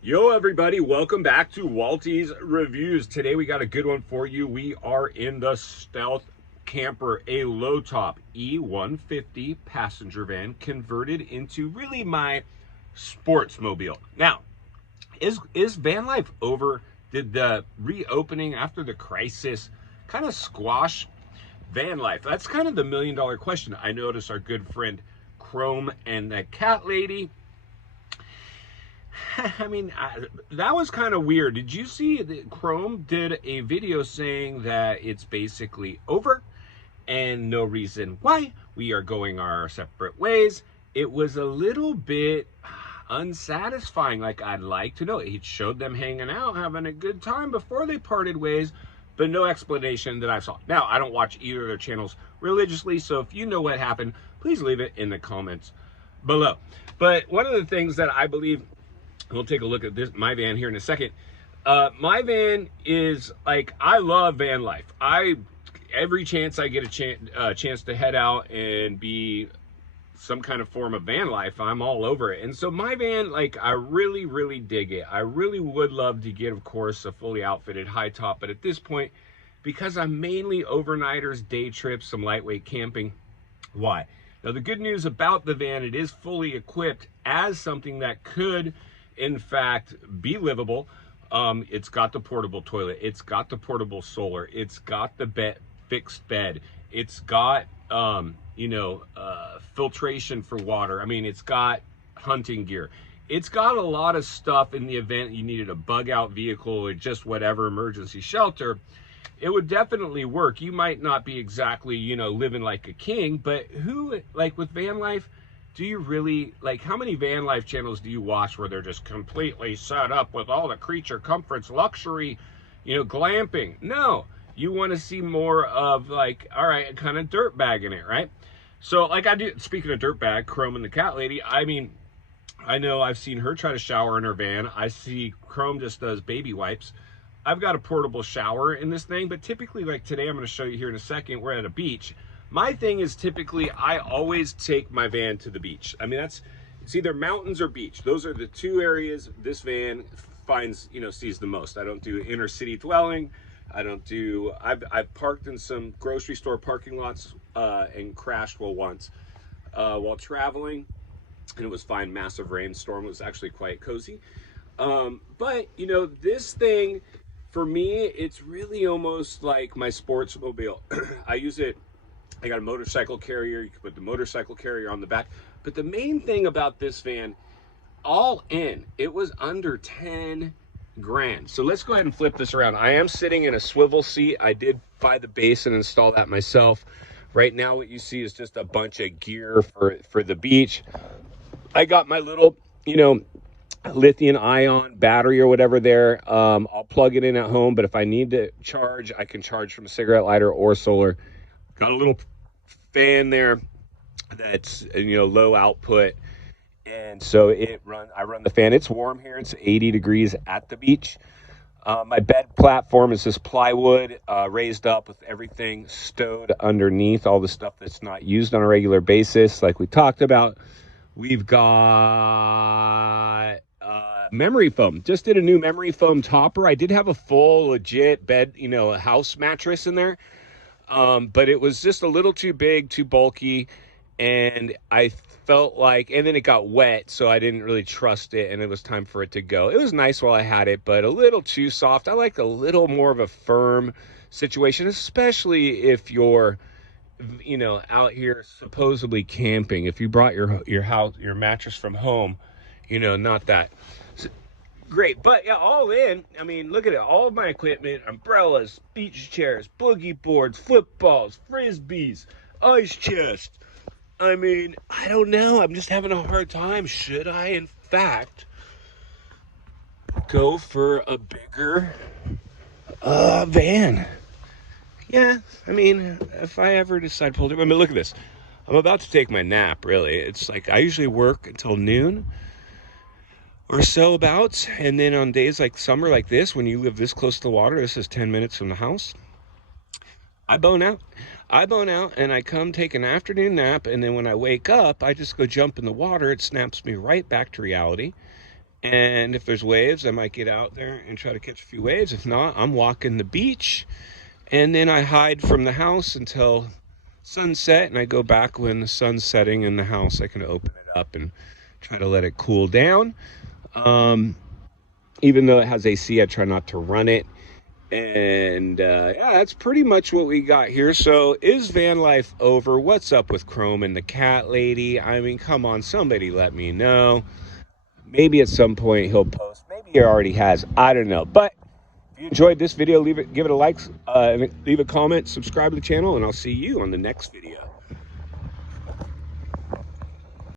Yo everybody, welcome back to Walty's Reviews. Today we got a good one for you. We are in the Stealth Camper, a low top E150 passenger van converted into really my sports mobile. Now, is van life over? Did the reopening after the crisis kind of squash van life? That's kind of the $1,000,000 question. I noticed our good friend Crome and the Catlady. That was kind of weird. Did you see that Chrome did a video saying that it's basically over and no reason why we are going our separate ways? It was a little bit unsatisfying. Like, I'd like to know. It showed them hanging out, having a good time before they parted ways, but no explanation that I saw. Now, I don't watch either of their channels religiously, so if you know what happened, please leave it in the comments below. But one of the things that I believe, we'll take a look at this, my van here in a second. My van is like, I love van life. Every chance I get a chance to head out and be some kind of form of van life, I'm all over it. And so my van, like, I really, really dig it. I really would love to get, of course, a fully outfitted high top. But at this point, because I'm mainly overnighters, day trips, some lightweight camping, why? Now, the good news about the van, it is fully equipped as something that could, in fact, be livable. It's got the portable toilet. It's got the portable solar. It's got the fixed bed. It's got, filtration for water. I mean, it's got hunting gear. It's got a lot of stuff in the event you needed a bug out vehicle or just whatever emergency shelter. It would definitely work. You might not be exactly, living like a king, but who, like with van life, do you really, like, how many van life channels do you watch where they're just completely set up with all the creature comforts, luxury, glamping? No, you want to see more of, like, all right, kind of dirt bagging it, right? So, like I do, speaking of dirt bag, Chrome and the Catlady, I mean, I know I've seen her try to shower in her van. I see Chrome just does baby wipes. I've got a portable shower in this thing, but typically, like today, I'm going to show you here in a second, we're at a beach. My thing is typically I always take my van to the beach. I mean, it's either mountains or beach. Those are the two areas this van finds, sees the most. I don't do inner city dwelling. I've parked in some grocery store parking lots and crashed once while traveling, and it was fine. Massive rainstorm. It was actually quite cozy. But this thing, for me, it's really almost like my sports mobile. I use it. I got a motorcycle carrier. You can put the motorcycle carrier on the back. But the main thing about this van, all in, it was under 10 grand. So let's go ahead and flip this around. I am sitting in a swivel seat. I did buy the base and install that myself. Right now, what you see is just a bunch of gear for the beach. I got my little, lithium ion battery or whatever there. I'll plug it in at home, but if I need to charge, I can charge from a cigarette lighter or solar. Got a little fan there that's, low output. And so I run the fan. It's warm here. It's 80 degrees at the beach. My bed platform is this plywood raised up with everything stowed underneath, all the stuff that's not used on a regular basis. Like we talked about, we've got memory foam. Just did a new memory foam topper. I did have a full legit bed, a house mattress in there. But it was just a little too big, too bulky, and I felt like, and then it got wet, so I didn't really trust it, and it was time for it to go. It was nice while I had it, but a little too soft. I like a little more of a firm situation, especially if you're, out here supposedly camping. If you brought your house, your mattress from home, not that great. But yeah, all in, I mean, look at it. All of my equipment, umbrellas, beach chairs, boogie boards, footballs, frisbees, ice chest. I mean, I don't know. I'm just having a hard time. Should I, in fact, go for a bigger van? Yeah, I mean, if I ever decide to pull it, I mean, look at this. I'm about to take my nap, really. It's like I usually work until noon or so about, and then on days like summer like this, when you live this close to the water, this is 10 minutes from the house, I bone out and I come take an afternoon nap, and then when I wake up, I just go jump in the water. It snaps me right back to reality, And if there's waves, I might get out there and try to catch a few waves. If not, I'm walking the beach. And then I hide from the house until sunset, and I go back when the sun's setting in the house. I can open it up and try to let it cool down. Even though it has AC, I try not to run it. And yeah, that's pretty much what we got here. So is van life over? What's up with Chrome and the Catlady? I mean, come on, somebody let me know. Maybe at some point he'll post. Maybe he already has. I don't know. But if you enjoyed this video, give it a like, and leave a comment, subscribe to the channel, and I'll see you on the next video.